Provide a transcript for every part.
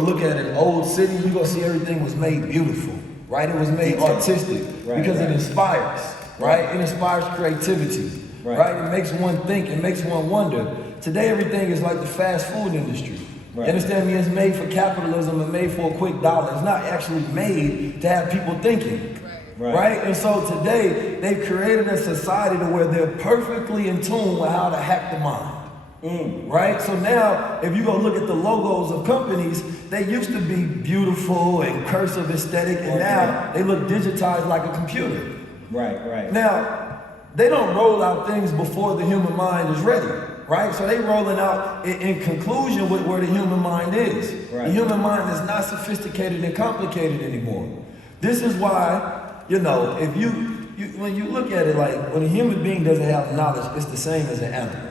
Look at an old city, you're gonna see everything was made beautiful, right? It was made artistic because it inspires, right? It inspires creativity, right? It makes one think, it makes one wonder. Today, everything is like the fast food industry. You understand me? It's made for capitalism and made for a quick dollar. It's not actually made to have people thinking, right? And so today, they've created a society to where they're perfectly in tune with how to hack the mind. Right? So now, if you go look at the logos of companies, they used to be beautiful and cursive aesthetic, and now they look digitized like a computer. Now, they don't roll out things before the human mind is ready, right? So they rolling out in conclusion with where the human mind is. The human mind is not sophisticated and complicated anymore. This is why, you know, if when you look at it, like when a human being doesn't have knowledge, it's the same as an animal.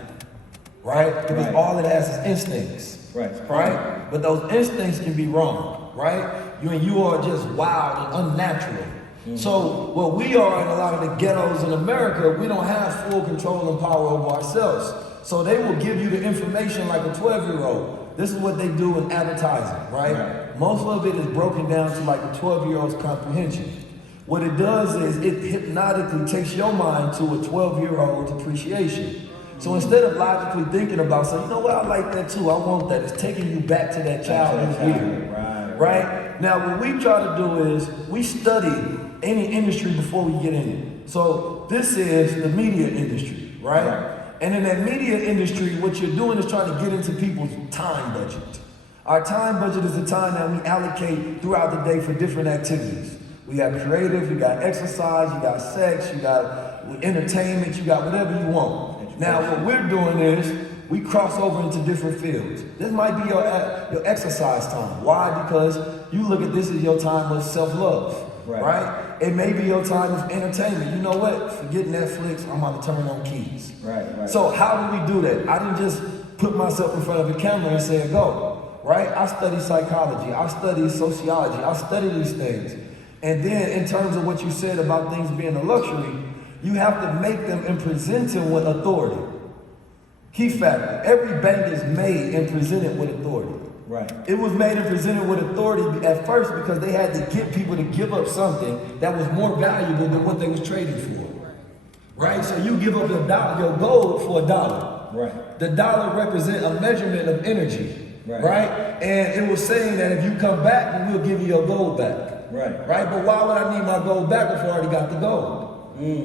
Right? Because all it has is instincts. Right? But those instincts can be wrong, right? You are just wild and unnatural. So what we are in a lot of the ghettos in America, we don't have full control and power over ourselves. So they will give you the information like a 12-year-old. This is what they do in advertising, right? Most of it is broken down to like a 12-year-old's comprehension. What it does is it hypnotically takes your mind to a 12-year-old's appreciation. So instead of logically thinking about saying, you know what, I like that too, I want that, it's taking you back to that childhood year, right? Now what we try to do is, we study any industry before we get in it. So this is the media industry, right? And in that media industry, what you're doing is trying to get into people's time budget. Our time budget is the time that we allocate throughout the day for different activities. We got creative, you got exercise, you got sex, you got entertainment, you got whatever you want. Now, what we're doing is we cross over into different fields. This might be your exercise time. Why? Because you look at this as your time of self-love, right? It may be your time of entertainment. You know what? Forget Netflix, I'm about to turn on keys. So how do we do that? I didn't just put myself in front of a camera and say, go, right? I study psychology, I study sociology, I study these things. And then in terms of what you said about things being a luxury, you have to make them and present them with authority. Key factor, every bank is made and presented with authority. It was made and presented with authority at first because they had to get people to give up something that was more valuable than what they was trading for. Right? So you give up your gold for $1. The dollar represents a measurement of energy. Right? And it was saying that if you come back, then we'll give you your gold back. Right? But why would I need my gold back before I already got the gold?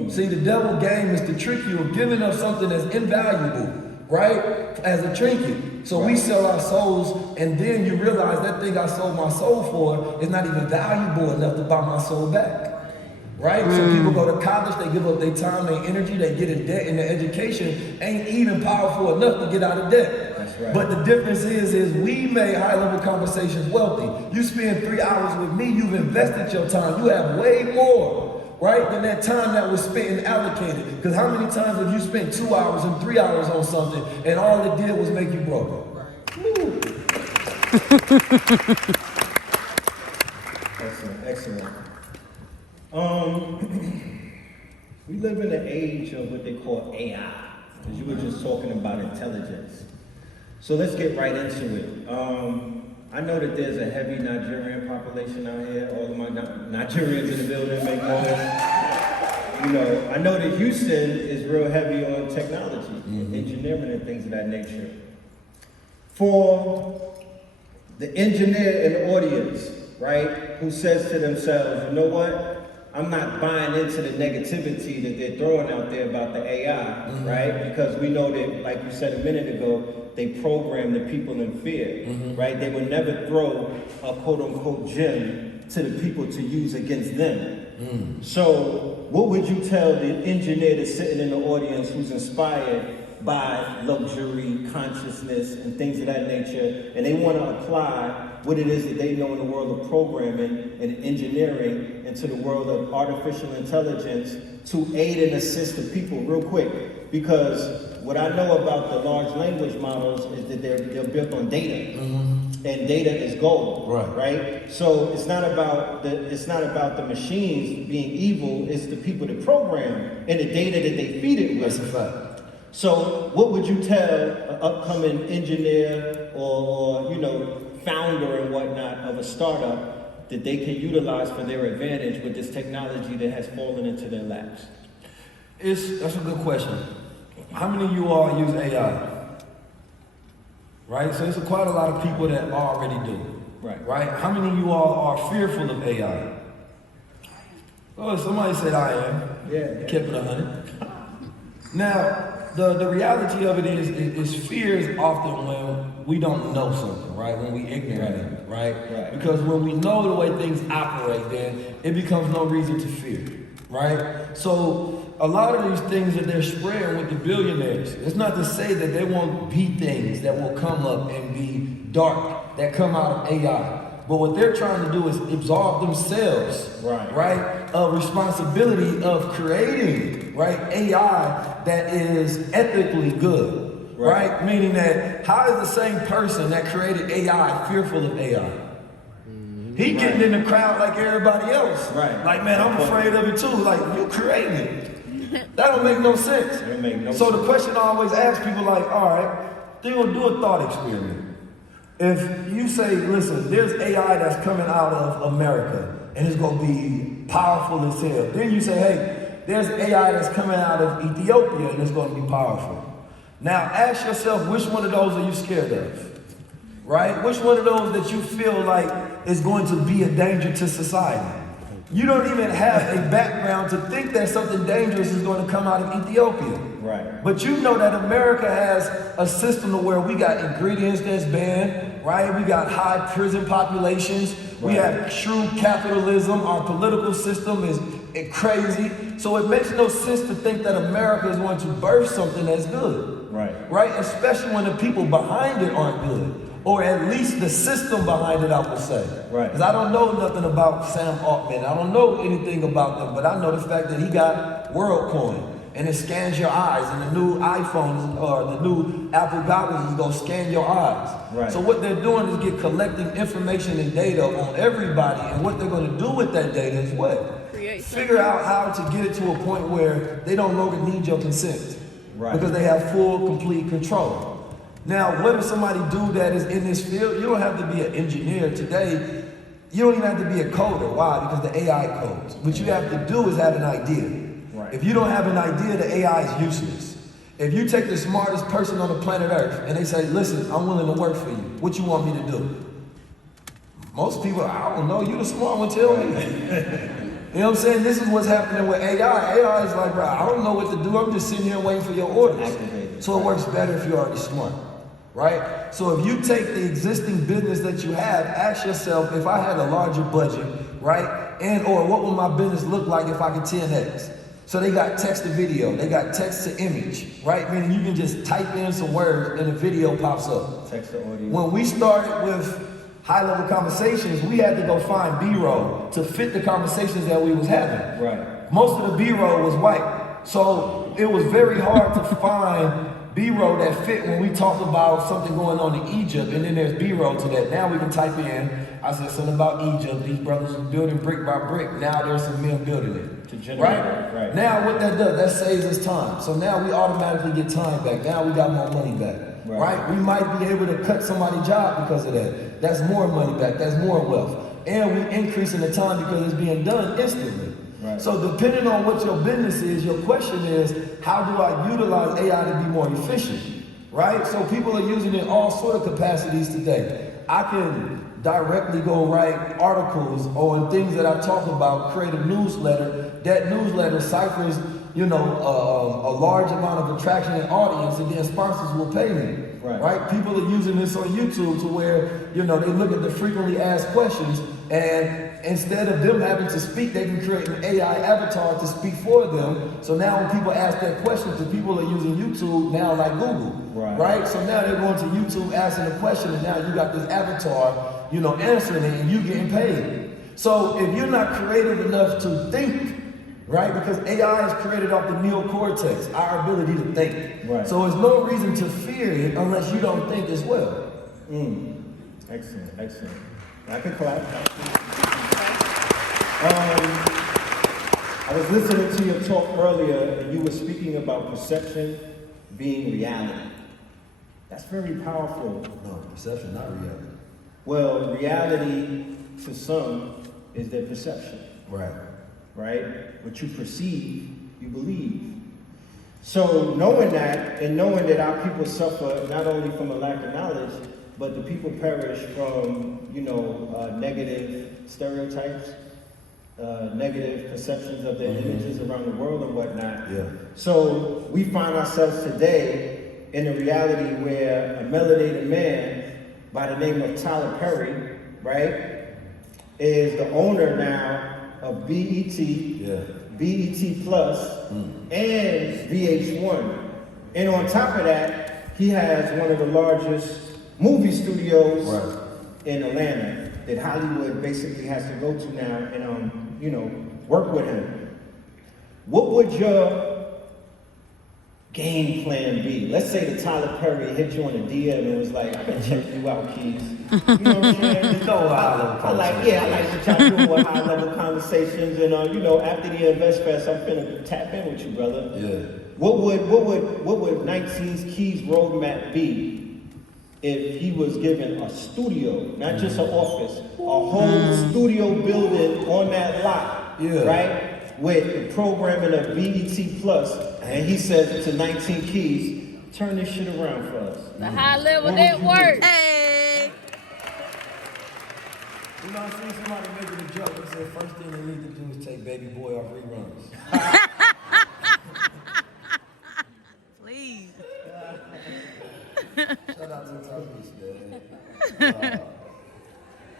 See, the devil game is to trick you of giving up something that's invaluable, right, as a trinket. So we sell our souls, and then you realize that thing I sold my soul for is not even valuable enough to buy my soul back, right? So people go to college, they give up their time, their energy, they get in debt, and their education ain't even powerful enough to get out of debt. But the difference is we made high-level conversations wealthy. You spend 3 hours with me, you've invested your time, you have way more, right, than that time that was spent and allocated. Because how many times have you spent 2 hours and 3 hours on something and all it did was make you broke? Excellent. We live in an age of what they call AI, because you were just talking about intelligence. So let's get right into it. I know that there's a heavy Nigerian population out here. All of my Nigerians in the building make noise. You know, I know that Houston is real heavy on technology, engineering and things of that nature. For the engineer in the audience, right, who says to themselves, you know what? I'm not buying into the negativity that they're throwing out there about the AI, right? Because we know that, like you said a minute ago, they program the people in fear, right? They would never throw a quote-unquote gem to the people to use against them. So what would you tell the engineer that's sitting in the audience who's inspired by luxury, consciousness, and things of that nature, and they want to apply what it is that they know in the world of programming and engineering into the world of artificial intelligence to aid and assist the people real quick? Because what I know about the large language models is that they're built on data, and data is gold, right? So it's not about the machines being evil; it's the people that program and the data that they feed it with. That's a fact. So what would you tell an upcoming engineer or founder and whatnot of a startup that they can utilize for their advantage with this technology that has fallen into their laps? That's a good question. How many of you all use AI? Right? So there's quite a lot of people that already do. Right? How many of you all are fearful of AI? Oh, somebody said I am. Yeah. Kept it 100. Now, the reality of it is fear is often when we don't know something, right? When we ignorant of it, right? Because when we know the way things operate, then it becomes no reason to fear, right? So a lot of these things that they're spreading with the billionaires, it's not to say that they won't be things that will come up and be dark, that come out of AI. But what they're trying to do is absolve themselves, right, of responsibility of creating, right, AI that is ethically good, right? Meaning that how is the same person that created AI fearful of AI? He getting in the crowd like everybody else. Like, man, I'm afraid of it too. Like, you creating it. That don't make no sense. So the question I always ask people like, all right, they're gonna do a thought experiment. If you say, listen, there's AI that's coming out of America and it's gonna be powerful as hell. Then you say, hey, there's AI that's coming out of Ethiopia and it's gonna be powerful. Now ask yourself, which one of those are you scared of? Right? Which one of those that you feel like is going to be a danger to society? You don't even have a background to think that something dangerous is going to come out of Ethiopia. But you know that America has a system to where we got ingredients that's banned, right? We got high prison populations. We have true capitalism. Our political system is crazy. So it makes no sense to think that America is going to birth something that's good. Right? Especially when the people behind it aren't good. Or at least the system behind it, I would say. Because I don't know nothing about Sam Altman. I don't know anything about them, but I know the fact that he got WorldCoin. And it scans your eyes, and the new iPhones or the new Apple goggles is gonna scan your eyes. So what they're doing is collecting information and data on everybody, and what they're gonna do with that data is what? Figure out how to get it to a point where they don't longer need your consent. Because they have full, complete control. Now, what if somebody do that is in this field? You don't have to be an engineer today. You don't even have to be a coder. Why? Because the AI codes. What you have to do is have an idea. If you don't have an idea, the AI is useless. If you take the smartest person on the planet Earth and they say, listen, I'm willing to work for you. What you want me to do? Most people, I don't know, you the smart one, tell me. You know what I'm saying? This is what's happening with AI. AI is like, bro, I don't know what to do. I'm just sitting here waiting for your orders. So it works better if you're already smart. Right? So if you take the existing business that you have, ask yourself, if I had a larger budget, right? And or what would my business look like if I could 10X? So they got text to video, they got text to image, right? Meaning you can just type in some words and the video pops up. Text to audio. When we started with high-level conversations, we had to go find B-roll to fit the conversations that we was having. Most of the B-roll was white. So it was very hard to find B-roll that fit when we talk about something going on in Egypt, and then there's B-roll to that. Now we can type in, I said something about Egypt, these brothers are building brick by brick. Now there's some men building it. Right? Now what that does, that saves us time. So now we automatically get time back. Now we got more money back. Right? We might be able to cut somebody's job because of that. That's more money back, that's more wealth. And we increasing the time because it's being done instantly. So depending on what your business is, your question is, how do I utilize AI to be more efficient? Right? So people are using it in all sort of capacities today. I can directly go write articles on things that I talk about, create a newsletter. That newsletter ciphers, you know, a large amount of attraction and audience, and then sponsors will pay me. Right? People are using this on YouTube to where, you know, they look at the frequently asked questions, and instead of them having to speak, they can create an AI avatar to speak for them. So now when people ask that question, the people are using YouTube now like Google. Right? So now they're going to YouTube asking a question, and now you got this avatar, you know, answering it, and you getting paid. So if you're not creative enough to think, right? Because AI is created off the neocortex, our ability to think. So there's no reason to fear it unless you don't think as well. Excellent, excellent. I can clap. I was listening to your talk earlier, and you were speaking about perception being reality. That's very powerful. No, perception, not reality. Well, reality to some is their perception. Right. Right? What you perceive, you believe. So knowing that, and knowing that our people suffer not only from a lack of knowledge, but the people perish from, negative stereotypes, negative perceptions of their images around the world and whatnot. Yeah. So we find ourselves today in a reality where a melanated man by the name of Tyler Perry, right, is the owner now of BET, BET Plus, and VH1. And on top of that, he has one of the largest movie studios in Atlanta that Hollywood basically has to go to now and work with him. What would your game plan be? Let's say that Tyler Perry hit you on a DM and was like, "I've been checking you out, Keys. You know what I'm saying? I like what y'all doing with high level conversations, and after the Invest Fest, I'm finna tap in with you, brother." Yeah. What would 19's Keys roadmap be if he was given a studio, not just an office, a whole studio building on that lot, right? With the programming of BET Plus, and he says to 19 Keys, "Turn this shit around for us." The high level network. Hey. I seen somebody making a joke. He said, first thing they need to do is take Baby Boy off reruns. Please. Shout out to Tyrese, man.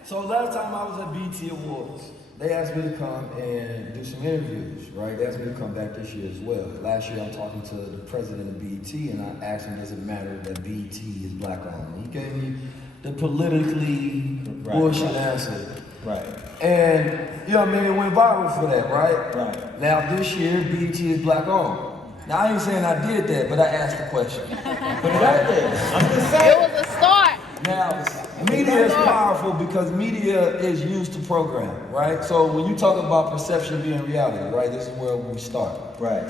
So last time I was at BET Awards, they asked me to come and do some interviews, right? They asked me to come back this year as well. Last year I'm talking to the president of BET and I asked him, does it matter that BET is black owned? He gave me the politically bullshit answer. Right. And, it went viral for that, right? Right. Now this year, BET is black owned. Now I ain't saying I did that, but I asked the question. Put it out there. I'm just saying. It was a start. Now, media is powerful because media is used to program, right? So when you talk about perception being reality, right, this is where we start. Right.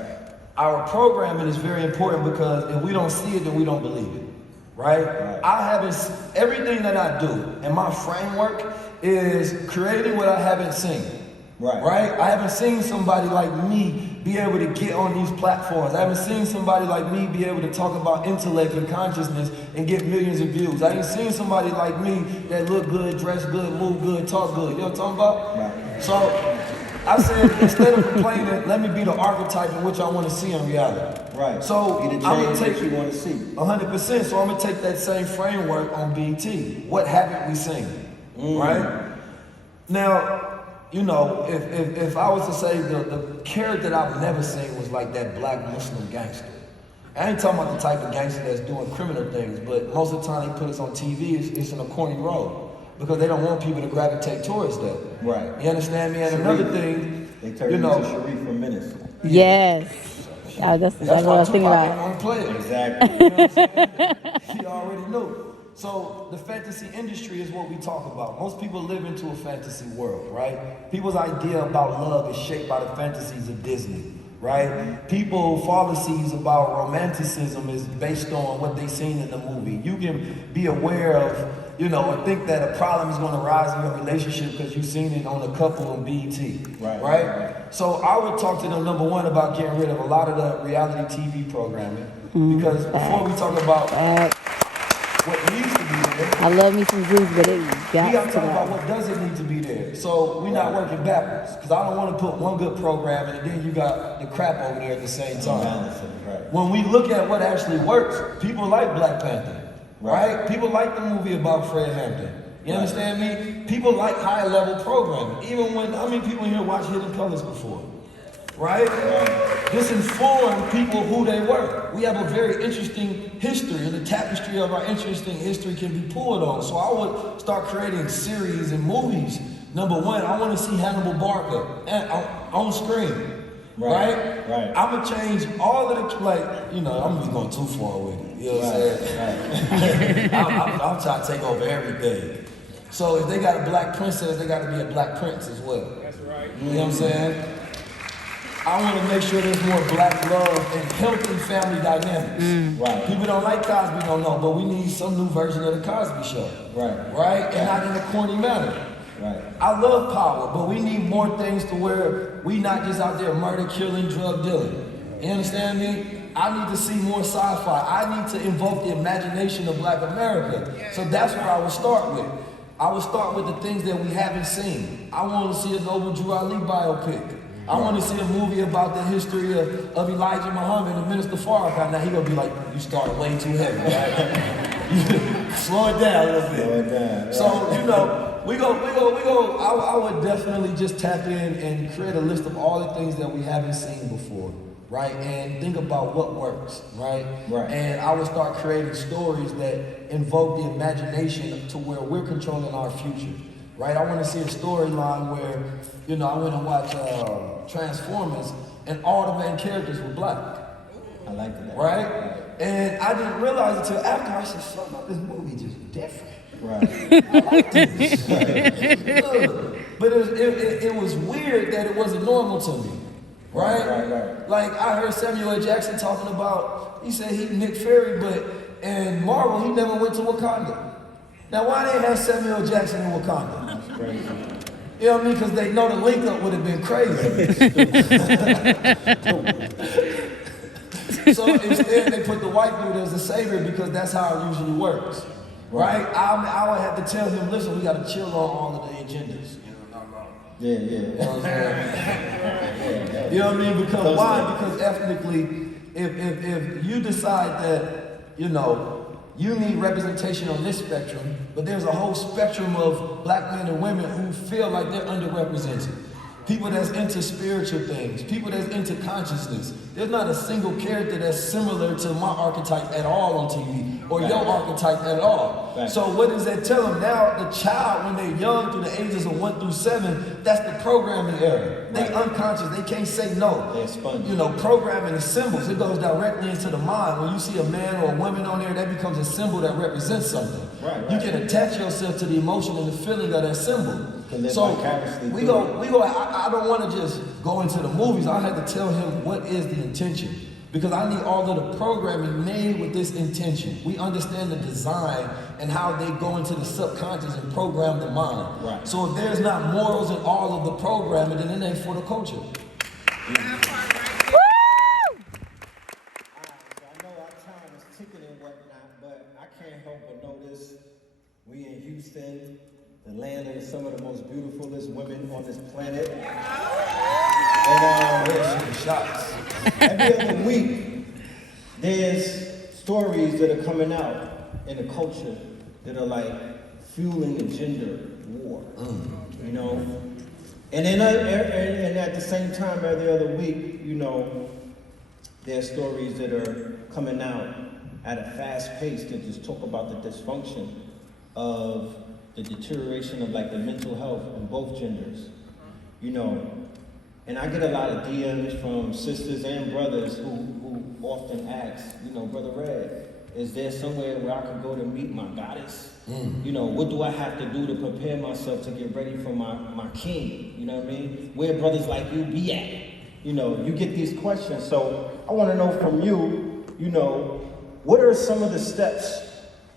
Our programming is very important because if we don't see it, then we don't believe it, right? Everything that I do and my framework is creating what I haven't seen. Right? I haven't seen somebody like me be able to get on these platforms. I haven't seen somebody like me be able to talk about intellect and consciousness and get millions of views. I ain't seen somebody like me that look good, dress good, move good, talk good. You know what I'm talking about? Right. So I said, instead of complaining, let me be the archetype in which I want to see in reality. Right. So be the I'm change gonna take that you want to see. 100%. So I'm gonna take that same framework on BET. What haven't we seen? Right? Now, if I was to say the character that I've never seen was like that black Muslim gangster. I ain't talking about the type of gangster that's doing criminal things, but most of the time they put us on TV, it's in a corny role because they don't want people to gravitate towards that. Right. You understand me? And another thing, they turned into Sharif from Menace. Yes. Yeah, that's what I was thinking about. On play. Exactly. You know what I'm saying? He already knew. So the fantasy industry is what we talk about. Most people live into a fantasy world, right? People's idea about love is shaped by the fantasies of Disney, right? People's fallacies about romanticism is based on what they've seen in the movie. You can be aware of, or think that a problem is going to rise in your relationship because you've seen it on a couple on BET, right? So I would talk to them, number one, about getting rid of a lot of the reality TV programming because before we talk about what needs to be there. I love me some Zeus, but it We got gotta to talk about that. what doesn't need to be there. So we're not working backwards. Because I don't want to put one good program and then you got the crap over there at the same time. When we look at what actually works, people like Black Panther, right? People like the movie about Fred Hampton. You understand me? People like high level programming. Even when, how many people here watch Hidden Colors before? Right? This informed people who they were. We have a very interesting history, and the tapestry of our interesting history can be pulled on. So I would start creating series and movies. Number one, I want to see Hannibal Barker on screen. Right? I'm gonna change all of the, I'm gonna be going too far with it. You know what I'm saying? I'm trying to take over everything. So if they got a black princess, they got to be a black prince as well. That's right. You know what I'm saying? I want to make sure there's more black love and healthy family dynamics. Right. People don't like Cosby, don't know, but we need some new version of the Cosby Show. Right. Right? And not in a corny manner. Right. I love power, but we need more things to where we not just out there murder, killing, drug dealing. You understand me? I need to see more sci-fi. I need to invoke the imagination of Black America. So that's where I would start with. I would start with the things that we haven't seen. I want to see a Noble Drew Ali biopic. I want to see a movie about the history of Elijah Muhammad and Minister Farrakhan. Now he gonna be like, you started way too heavy, right? Slow it down a little bit. Slow it down. So, you know, we go. I would definitely just tap in and create a list of all the things that we haven't seen before, right? And think about what works, right? Right. And I would start creating stories that invoke the imagination to where we're controlling our future, right? I want to see a storyline where, you know, I went and watched Transformers and all the main characters were black. I like that. Right? And I didn't realize it until after I said, something about this movie just different. Right. I like this. But it was weird that it wasn't normal to me. Right? Like I heard Samuel L. Jackson talking about, he said he Nick Fury, but in Marvel he never went to Wakanda. Now why they have Samuel L. Jackson in Wakanda? That's crazy. You know what I mean? Because they know the link up would have been crazy. So instead they put the white dude as a savior because that's how it usually works. Right? I would have to tell him, listen, we got to chill on all of the agendas. Yeah. You know what I'm saying? You know what I mean? Because why? Because ethnically, if you decide that, you know, you need representation on this spectrum, but there's a whole spectrum of black men and women who feel like they're underrepresented. People that's into spiritual things, people that's into consciousness. There's not a single character that's similar to my archetype at all on TV, or your archetype at all. Right. So what does that tell them? Now the child, when they're young, through the ages of 1 through 7, that's the programming era. They unconscious, they can't say no. They're spongy. You know, programming is symbols. It goes directly into the mind. When you see a man or a woman on there, that becomes a symbol that represents something. Right. You can attach yourself to the emotion and the feeling of that symbol. So I don't want to just go into the movies. I had to tell him what is the intention. Because I need all of the programming made with this intention. We understand the design and how they go into the subconscious and program the mind. Right. So if there's not morals in all of the programming, then it ain't for the culture. I know our time is ticking and whatnot, but I can't help but notice we in Houston, the land of some of the most beautifulest women on this planet. And Shots. every other week, there's stories that are coming out in the culture that are like fueling a gender war, you know? And then and at the same time, every other week, you know, there's stories that are coming out at a fast pace that just talk about the dysfunction of the deterioration of like the mental health in both genders, you know. And I get a lot of DMs from sisters and brothers who often ask, you know, Brother Red, is there somewhere where I can go to meet my goddess? You know, what do I have to do to prepare myself to get ready for my king? You know what I mean? Where brothers like you be at? You know, you get these questions. So I want to know from you, you know, what are some of the steps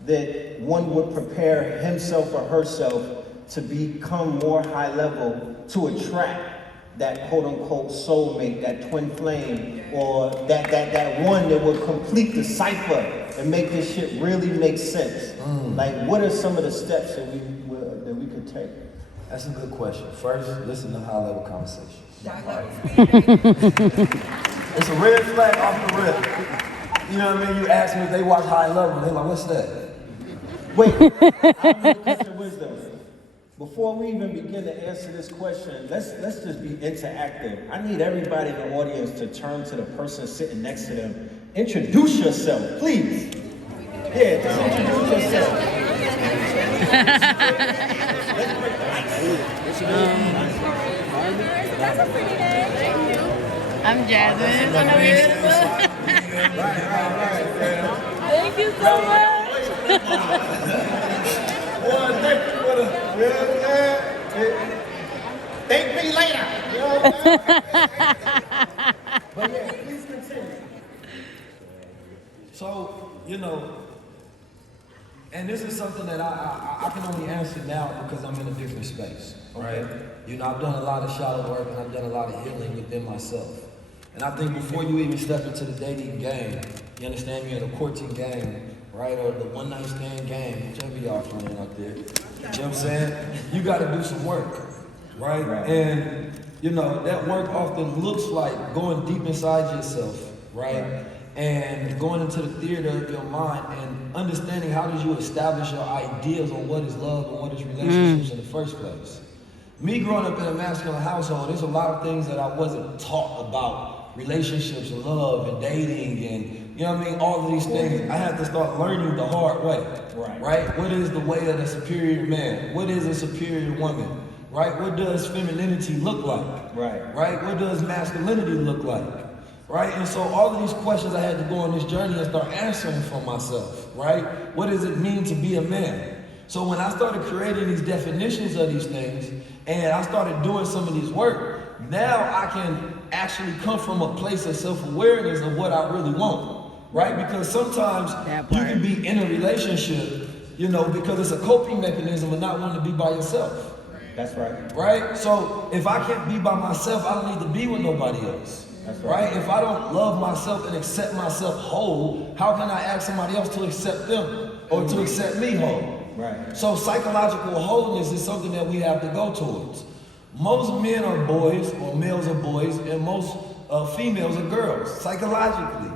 that one would prepare himself or herself to become more high level to attract that quote unquote soulmate, that twin flame, or that one that will complete the cipher and make this shit really make sense? Like, what are some of the steps that we could take? That's a good question. First, listen to high level conversations. It's a red flag off the rip. You know what I mean? You ask me if they watch High Level, they're like, what's that? Wait, I'm gonna question wisdom. Before we even begin to answer this question, let's just be interactive. I need everybody in the audience to turn to the person sitting next to them. Introduce yourself, please. Yeah, just introduce yourself. That's a pretty name. Thank you. I'm Jasmine. Thank you so much. Thank me later. You know what I'm saying? But yeah, please continue. So, you know, and this is something that I can only answer now because I'm in a different space, right? You know, I've done a lot of shadow work and I've done a lot of healing within myself. And I think before you even step into the dating game, you understand me, in the courting game, right, or the one night stand game, whichever y'all playing out there, you know what I'm saying? You gotta do some work, right? And, you know, that work often looks like going deep inside yourself, right? And going into the theater of your mind and understanding how did you establish your ideas on what is love and what is relationships in the first place. Me growing up in a masculine household, there's a lot of things that I wasn't taught about relationships and love and dating and, you know what I mean, all of these things. I had to start learning the hard way, right? What is the way of the superior man? What is a superior woman, right? What does femininity look like, right? What does masculinity look like? Right? And so all of these questions I had to go on this journey and start answering for myself, right? What does it mean to be a man? So when I started creating these definitions of these things and I started doing some of this work, now I can actually come from a place of self-awareness of what I really want, right? Because sometimes you can be in a relationship, you know, because it's a coping mechanism of not wanting to be by yourself. That's right. Right? So if I can't be by myself, I don't need to be with nobody else. That's right. If I don't love myself and accept myself whole, how can I ask somebody else to accept them or to accept me whole? Right. So psychological wholeness is something that we have to go towards. Most men are boys, or males are boys, and most females are girls, psychologically,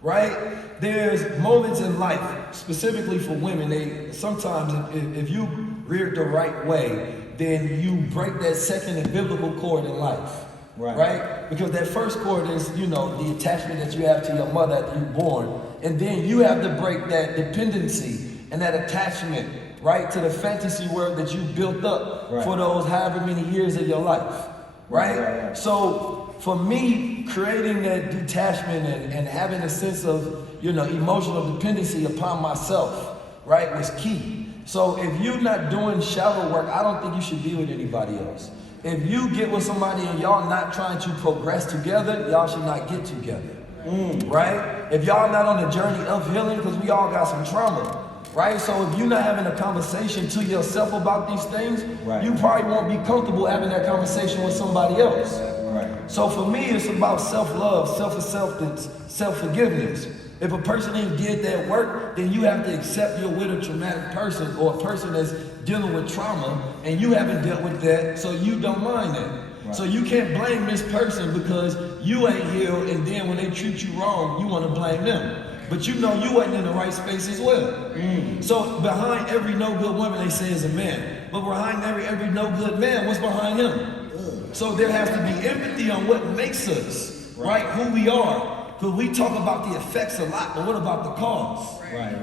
right? There's moments in life, specifically for women, sometimes if you reared the right way, then you break that second and biblical cord in life. Right? Because that first cord is, you know, the attachment that you have to your mother after you're born. And then you have to break that dependency and that attachment, right, to the fantasy world that you built up for those however many years of your life. Right? So for me, creating that detachment and having a sense of, you know, emotional dependency upon myself, right, was key. So if you're not doing shadow work, I don't think you should be with anybody else. If you get with somebody and y'all not trying to progress together, y'all should not get together, right? If y'all not on the journey of healing, because we all got some trauma, right? So if you're not having a conversation to yourself about these things, you probably won't be comfortable having that conversation with somebody else. So for me, it's about self-love, self-acceptance, self-forgiveness. If a person ain't did that work, then you have to accept you're with a traumatic person or a person that's dealing with trauma and you haven't dealt with that, so you don't mind that. So you can't blame this person because you ain't healed and then when they treat you wrong, you want to blame them. But you know you wasn't in the right space as well. So behind every no good woman, they say is a man. But behind every no good man, what's behind him? So there has to be empathy on what makes us, right? Who we are. Because we talk about the effects a lot, but what about the cause?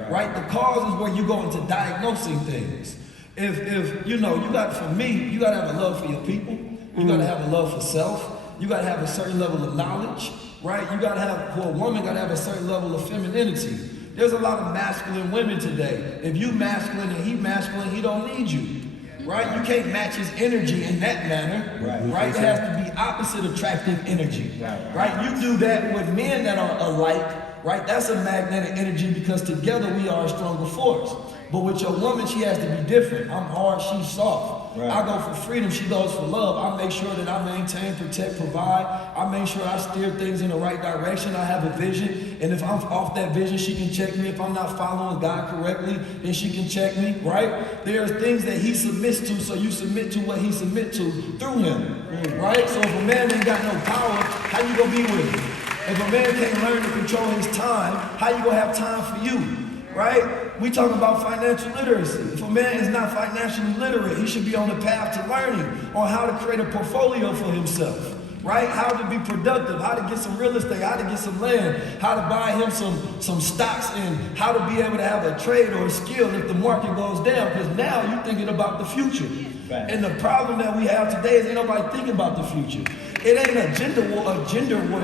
Right? The cause is where you go into diagnosing things. If you know, for me, you gotta have a love for your people. You gotta have a love for self. You gotta have a certain level of knowledge, right? You gotta have, for a woman, gotta have a certain level of femininity. There's a lot of masculine women today. If you masculine and he masculine, he don't need you. Right? You can't match his energy in that manner. Right? It has to be opposite attractive energy. Right? You do that with men that are alike, right? That's a magnetic energy because together we are a stronger force. But with your woman, she has to be different. I'm hard, she's soft. I go for freedom, she goes for love. I make sure that I maintain, protect, provide. I make sure I steer things in the right direction. I have a vision. And if I'm off that vision, she can check me. If I'm not following God correctly, then she can check me, right? There are things that he submits to, so you submit to what he submits to through him, right? So if a man ain't got no power, how you gonna be with him? If a man can't learn to control his time, how you gonna have time for you? Right? We talk about financial literacy. If a man is not financially literate, he should be on the path to learning on how to create a portfolio for himself. Right? How to be productive, how to get some real estate, how to get some land, how to buy him some stocks, and how to be able to have a trade or a skill if the market goes down, because now you're thinking about the future. And the problem that we have today is ain't nobody thinking about the future. It ain't a gender war,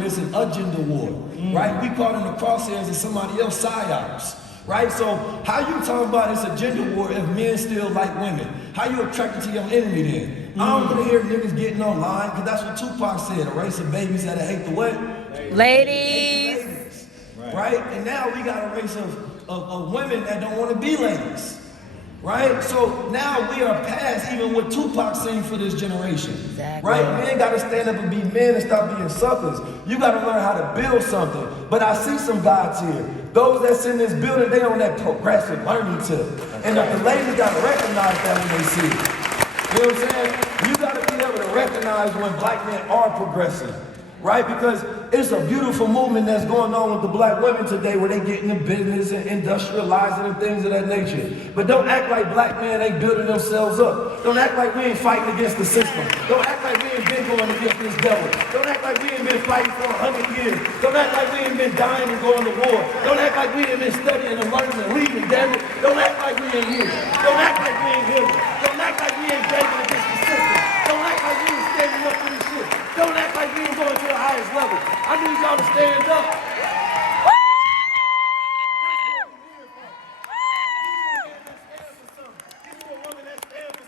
it's an agenda war. Right? We caught in the crosshairs of somebody else's psyops. Right? So how you talk about it's a gender war if men still like women? How you attracted to your enemy then? I don't want to hear niggas getting online, because that's what Tupac said, a race of babies that hate the what? Ladies. Ladies. Right? And now we got a race of women that don't want to be ladies. Right? So now we are past even what Tupac seen for this generation. Exactly. Right? Men gotta stand up and be men and stop being suckers. You gotta learn how to build something. But I see some gods here. Those that's in this building, they on that progressive learning tip. And the ladies gotta recognize that when they see it. You know what I'm saying? You gotta be able to recognize when black men are progressive. Right? Because it's a beautiful movement that's going on with the black women today where they get into business and industrializing and things of that nature. But don't act like black men ain't building themselves up. Don't act like we ain't fighting against the system. Don't act like we ain't been going against this devil. Don't act like we ain't been fighting for 100 years. Don't act like we ain't been dying and going to war. Don't act like we ain't been studying and learning and reading, damn it. Don't act like we ain't here. Don't act like we ain't here. Don't act like we ain't begging against the system. Don't act like we ain't standing up for this shit. Don't act like we ain't going to the highest level. I need y'all to stand up.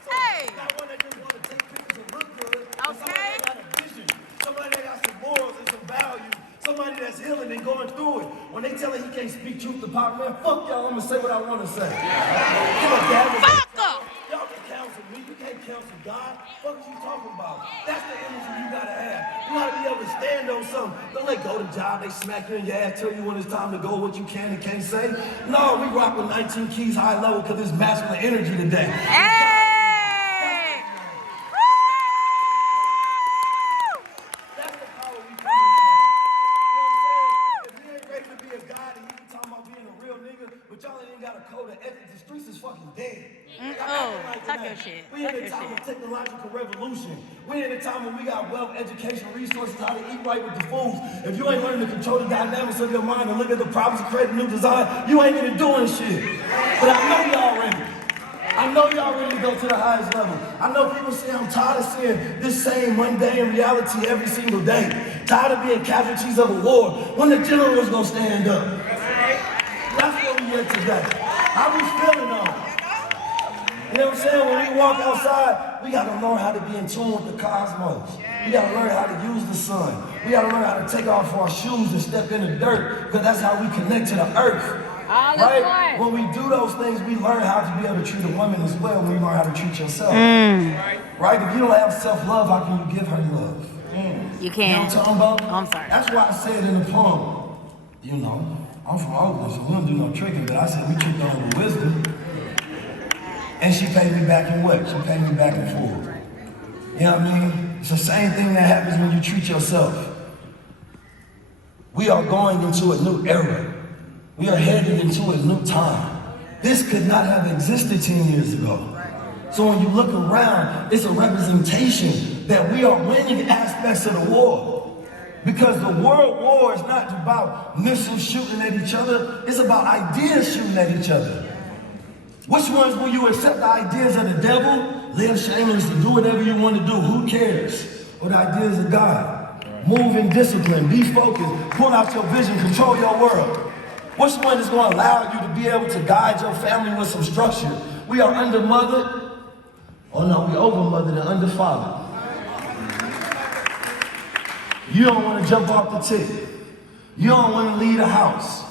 Hey. Not one that just want to take pictures and look good. Okay. Somebody that got a vision. Somebody that got some morals and some values. Somebody that's healing and going through it. When they tell him he can't speak truth to power, man, fuck y'all, I'm gonna say what I want to say. Give a damn. Fuck up. Y'all can counsel me, you can't counsel God. What are you talking about? That's the energy you gotta have. You gotta be able to stand on something. Don't let go to job, they smack you in your ass, tell you when it's time to go, what you can and can't say. No, we rock with 19 keys high level because it's masculine energy today. Hey. That's the power we come from. You know what I'm saying? If we ain't ready to be a god and you be talking about being a real nigga, but y'all ain't got a code of ethics, the streets is fucking dead. Talk your shit. We in a time of technological revolution. We in a time when we got wealth, education, resources, how to eat right with the foods. If you ain't learning to control the dynamics of your mind and look at the problems and create a new design, you ain't even doing shit. But I know y'all ready. I know y'all ready to go to the highest level. I know people say I'm tired of seeing this same mundane reality every single day. Tired of being casualties of a war. When the general's gonna stand up? That's where we at today. How we feeling on it? You know what I'm saying? When we walk outside, we gotta learn how to be in tune with the cosmos. We gotta learn how to use the sun. We gotta learn how to take off our shoes and step in the dirt, because that's how we connect to the earth. Right? When we do those things, we learn how to be able to treat a woman as well when you learn how to treat yourself. Right? If you don't have self-love, how can you give her love? You You know can't. what I'm talking about? I'm sorry. That's why I said in the poem, you know, I'm from Oakland, so we don't do no tricking, but I said we tricked on her with wisdom. And she paid me back in what? She paid me back in full. You know what I mean? It's the same thing that happens when you treat yourself. We are going into a new era. We are headed into a new time. This could not have existed 10 years ago. So when you look around, it's a representation that we are winning aspects of the war. Because the world war is not about missiles shooting at each other, it's about ideas shooting at each other. Which ones will you accept the ideas of the devil, live shamelessly, do whatever you want to do, who cares? Or the ideas of God? Move in discipline, be focused, pull out your vision, control your world. Which one is going to allow you to be able to guide your family with some structure? We are under-mothered. Oh no, we over-mothered and under-fathered. You don't want to jump off the tick. You don't want to leave the house.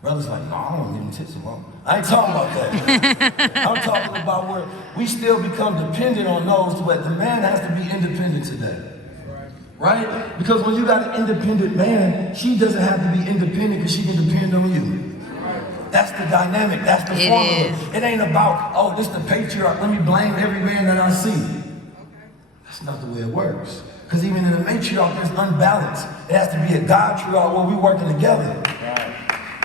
Brothers like, no, I don't need tits alone. I ain't talking about that. I'm talking about where we still become dependent on those, but the man has to be independent today. Right? Because when you got an independent man, she doesn't have to be independent because she can depend on you. That's the dynamic, that's the formula. It ain't about, oh, this the patriarch, let me blame every man that I see. That's not the way it works. Because even in a matriarch, there's unbalance. It has to be a God-triarch where we working together.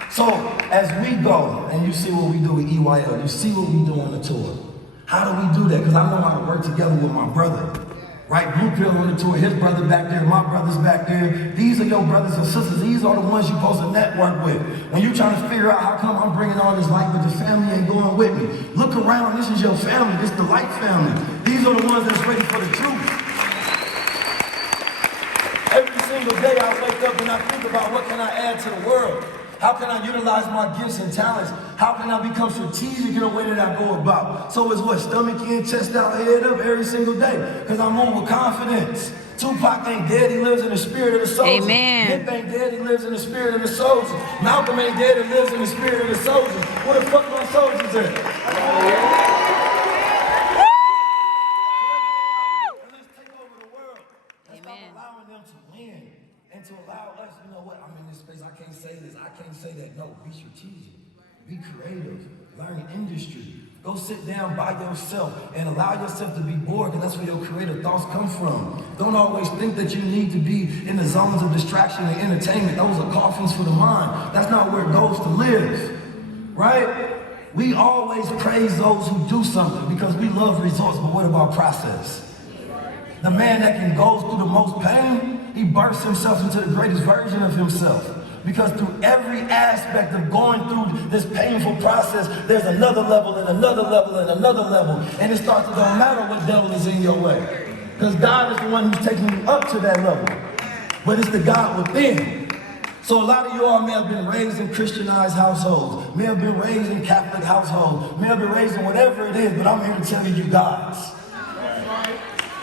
So, as we go, and you see what we do with EYL, you see what we do on the tour. How do we do that? Because I know how to work together with my brother. Right? Blue Pill on the tour, his brother back there, my brother's back there. These are your brothers and sisters. These are the ones you're supposed to network with. When you're trying to figure out how come I'm bringing all this light, but the family ain't going with me. Look around, this is your family, this is the light family. These are the ones that's ready for the truth. Every single day I wake up and I think about what can I add to the world. How can I utilize my gifts and talents? How can I become strategic in the way that I go about? So it's what? Stomach in, chest out, head up every single day. Because I move with confidence. Tupac ain't dead, he lives in the spirit of the soldier. Amen. Nip ain't dead, he lives in the spirit of the soldier. Malcolm ain't dead, he lives in the spirit of the soldier. Where the fuck my soldiers at? Let's take over the world. Let's stop allowing them to win. And to allow us, you know what, I'm in this space, I can't say this, I can't say that. No, be strategic, be creative, learn industry. Go sit down by yourself and allow yourself to be bored, because that's where your creative thoughts come from. Don't always think that you need to be in the zones of distraction and entertainment. Those are coffins for the mind. That's not where it goes to live, right? We always praise those who do something because we love results, but what about process? The man that can go through the most pain, he bursts himself into the greatest version of himself. Because through every aspect of going through this painful process, there's another level and another level and another level. And it starts to don't matter what devil is in your way. Because God is the one who's taking you up to that level. But it's the God within. So a lot of you all may have been raised in Christianized households, may have been raised in Catholic households, may have been raised in whatever it is, but I'm here to tell you guys.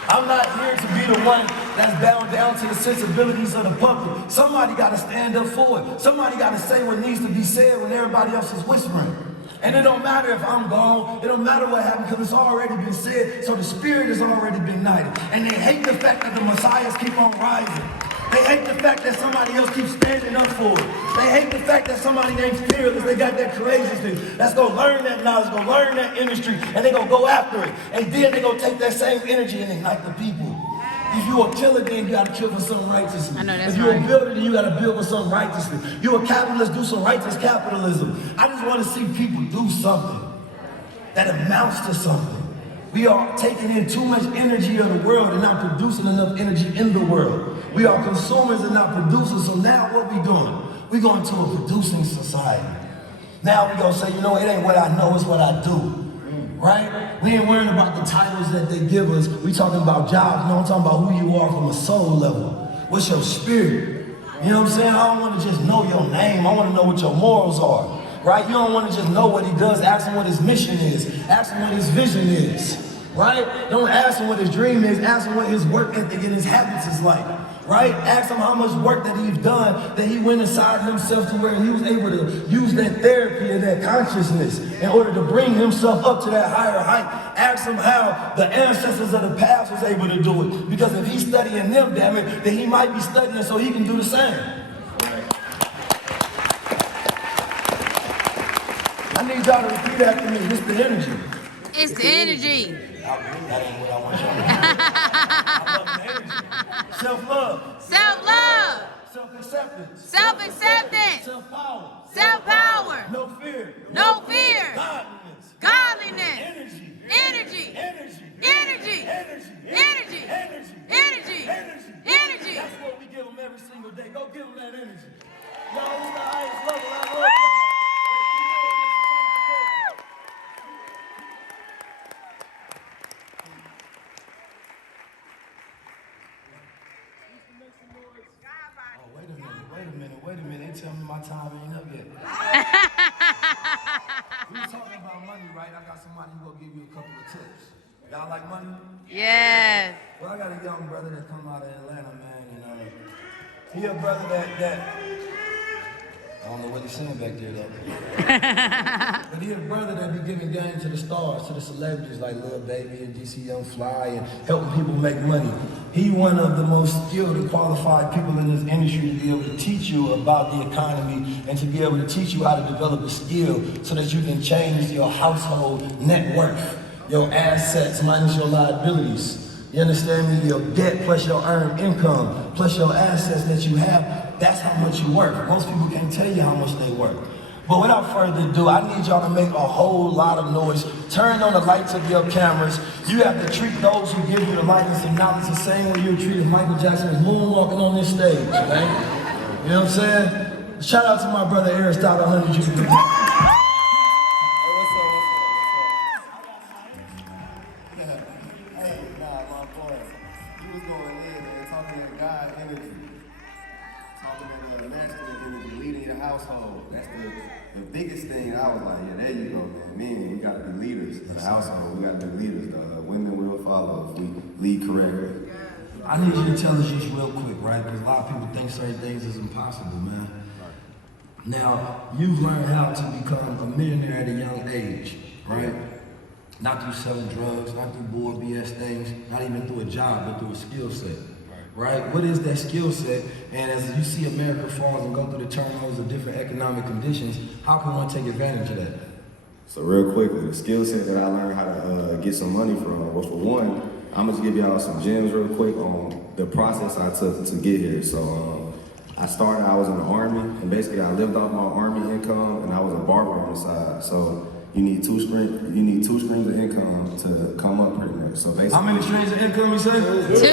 I'm not here to be the one that's bound down to the sensibilities of the public. Somebody got to stand up for it. Somebody got to say what needs to be said when everybody else is whispering. And it don't matter if I'm gone. It don't matter what happened, because it's already been said. So the spirit has already been ignited. And they hate the fact that the messiahs keep on rising. They hate the fact that somebody else keeps standing up for it. They hate the fact that somebody ain't fearless. They got that courageousness. That's gonna learn that knowledge, gonna learn that industry, and they gonna go after it. And then they gonna take that same energy and ignite the people. If you a killer, then you gotta kill for something righteously. I know that's if you right. a builder, then you gotta build for something righteously. You a capitalist, do some righteous capitalism. I just wanna see people do something that amounts to something. We are taking in too much energy of the world and not producing enough energy in the world. We are consumers and not producers, so now what we doing? We going to a producing society. Now we gonna say, you know, it ain't what I know, it's what I do. Right? We ain't worrying about the titles that they give us. We talking about jobs. No, I'm talking about who you are from a soul level. What's your spirit? You know what I'm saying? I don't want to just know your name. I want to know what your morals are. Right? You don't want to just know what he does. Ask him what his mission is. Ask him what his vision is. Right? Don't ask him what his dream is. Ask him what his work ethic and his habits is like. Right? Ask him how much work that he's done, that he went inside himself to where he was able to use that therapy and that consciousness in order to bring himself up to that higher height. Ask him how the ancestors of the past was able to do it. Because if he's studying them, damn it, then he might be studying so he can do the same. I need y'all to repeat after me. It's the energy. It's the energy. That ain't what I want y'all to do. I love the energy. Self-love. Self-love. Self-acceptance. Self-acceptance. Self-power. Self-power. No fear. No fear. Godliness. Godliness. Energy. Energy. Energy. Energy. Energy. Energy. Energy. Energy. Energy. Energy. That's what we give them every single day. Go give them that energy. Y'all, this is the highest level. I love y'all. Wait a minute. They tell me my time ain't up yet. We was talking about money, right? I got somebody who will give you a couple of tips. Y'all like money? Yes. Well, I got a young brother that come out of Atlanta, man, and he a brother that I don't know what he's saying back there though. But he a brother that be giving game to the stars, to the celebrities like Lil Baby and DC Young Fly, and helping people make money. He one of the most skilled and qualified people in this industry to be able to teach you about the economy and to be able to teach you how to develop a skill so that you can change your household net worth, your assets minus your liabilities. You understand me? Your debt plus your earned income plus your assets that you have. That's how much you work. Most people can't tell you how much they work. But without further ado, I need y'all to make a whole lot of noise. Turn on the lights of your cameras. You have to treat those who give you the likeness and knowledge the same way you treated Michael Jackson as moonwalking on this stage, man. You know what I'm saying? Shout out to my brother Aristotle 100 Jr. talking that masculine energy, leading your household. That's the biggest thing. I was like, yeah, there you go, man. Men, we gotta be leaders. In the household, we gotta be leaders, though. Women will follow if we lead correctly. I need you to tell us just real quick, right? Because a lot of people think certain things is impossible, man. Now, you've learned how to become a millionaire at a young age, right? Not through selling drugs, not through bull BS things, not even through a job, but through a skill set, right? What is that skill set? And as you see America falls and go through the turmoils of different economic conditions, how can one take advantage of that? So real quickly, the skill set that I learned how to get some money from was, for one, I'm gonna give y'all some gems real quick on the process I took to get here. So I was in the Army, and basically I lived off my Army income, and I was a barber on the side. So you need two streams of income to come up pretty much. So basically, How many streams of income you say? 2. You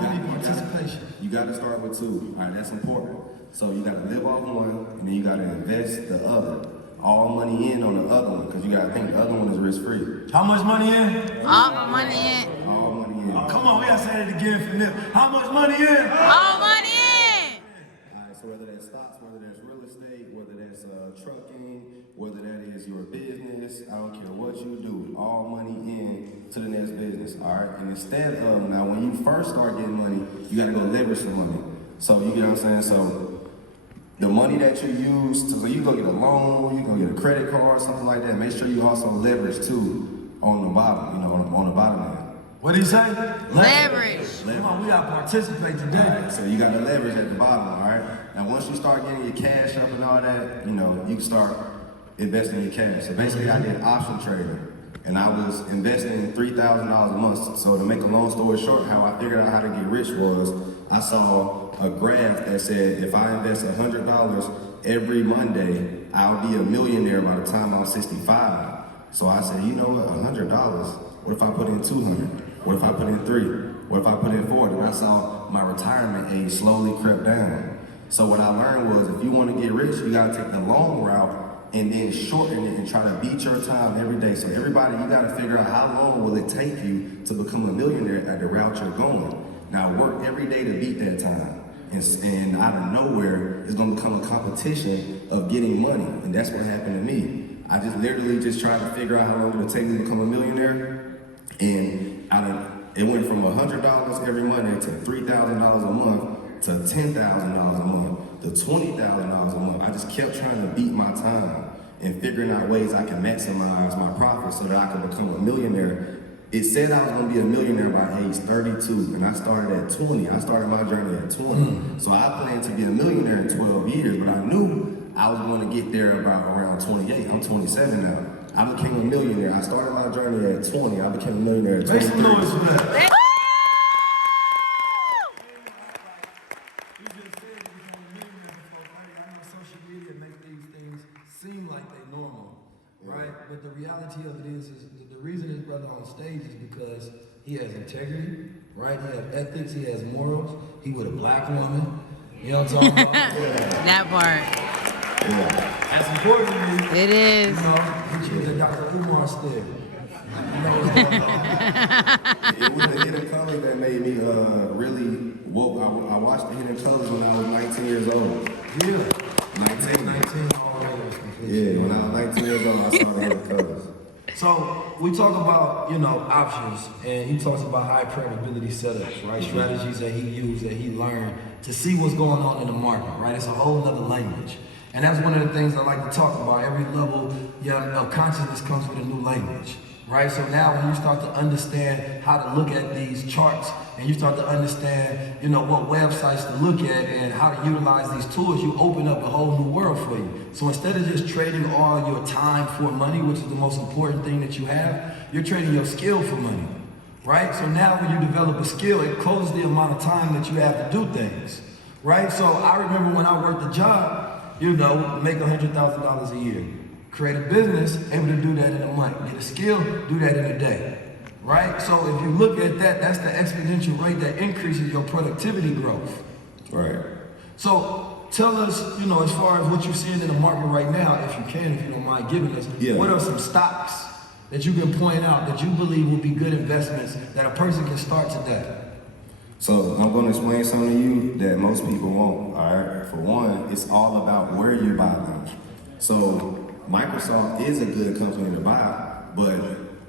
got participation. you got to start with 2. All right, that's important. So you got to live off one, and then you got to invest the other. All money in on the other one, because you got to think the other one is risk-free. How much money in? All my money in. All money in. Oh, come on, we gotta say it again for Nip. How much money in? All money in. All right, so whether that's stocks, whether that's real estate, whether that's trucking, whether that is your business, I don't care what you do, all money in to the next business, all right? And instead of, now when you first start getting money, you gotta go leverage some money. So you get what I'm saying? So the money that you use, so you go get a loan, you go get a credit card, something like that, make sure you also leverage too on the bottom, on the bottom end. What did he say? Leverage. Come on, we gotta participate today. So you got to leverage at the bottom, all right? Now, once you start getting your cash up and all that, you can start investing your cash. So basically, I did option trading, and I was investing $3,000 a month. So to make a long story short, how I figured out how to get rich was I saw a graph that said if I invest $100 every Monday, I'll be a millionaire by the time I'm 65. So I said, you know what, $100, what if I put in 200? What if I put in 3? What if I put in 40? And I saw my retirement age slowly crept down. So what I learned was if you want to get rich, you got to take the long route and then shorten it and try to beat your time every day. So everybody, you got to figure out how long will it take you to become a millionaire at the route you're going. Now work every day to beat that time. And out of nowhere, it's going to become a competition of getting money. And that's what happened to me. I just literally just tried to figure out how long it would take me to become a millionaire. And it went from $100 every Monday to $3,000 a month to $10,000 a month to $20,000 a month. I just kept trying to beat my time and figuring out ways I can maximize my profits so that I could become a millionaire. It said I was going to be a millionaire by age 32, and I started at 20. I started my journey at 20. So I planned to be a millionaire in 12 years, but I knew I was going to get there around 28. I'm 27 now. I became a millionaire. I started my journey at 20. I became a millionaire at 23. Make some noise for that. Woo! You just said you become a millionaire before 30. I know social media make these things seem like they normal, right? But the reality of it is the reason this brother on stage is because he has integrity, right? He has ethics, he has morals. He with a black woman. You know what I'm talking about? That part. That's important to me. It is. You know, he was a Dr. Umar still. You know what's going on? It was the Hidden Colors that made me really woke. I watched the Hidden Colors when I was 19 years old. Yeah. 19. 19 already. Yeah, when I was 19 years old, I saw the Hidden Colors. So we talk about, options, and he talks about high probability setups, right? Strategies that he used, that he learned to see what's going on in the market, right? It's a whole other language. And that's one of the things I like to talk about. Every level of consciousness comes with a new language, right? So now when you start to understand how to look at these charts, and you start to understand, what websites to look at and how to utilize these tools, you open up a whole new world for you. So instead of just trading all your time for money, which is the most important thing that you have, you're trading your skill for money, right? So now when you develop a skill, it closes the amount of time that you have to do things, right? So I remember when I worked a job, make $100,000 a year. Create a business, able to do that in a month. Get a skill, do that in a day, right? So if you look at that, that's the exponential rate that increases your productivity growth. Right. So tell us, as far as what you're seeing in the market right now, if you don't mind giving us, what are some stocks that you can point out that you believe will be good investments that a person can start today? So I'm going to explain something to you that most people won't, all right? For one, it's all about where you buy them. So Microsoft is a good company to buy, but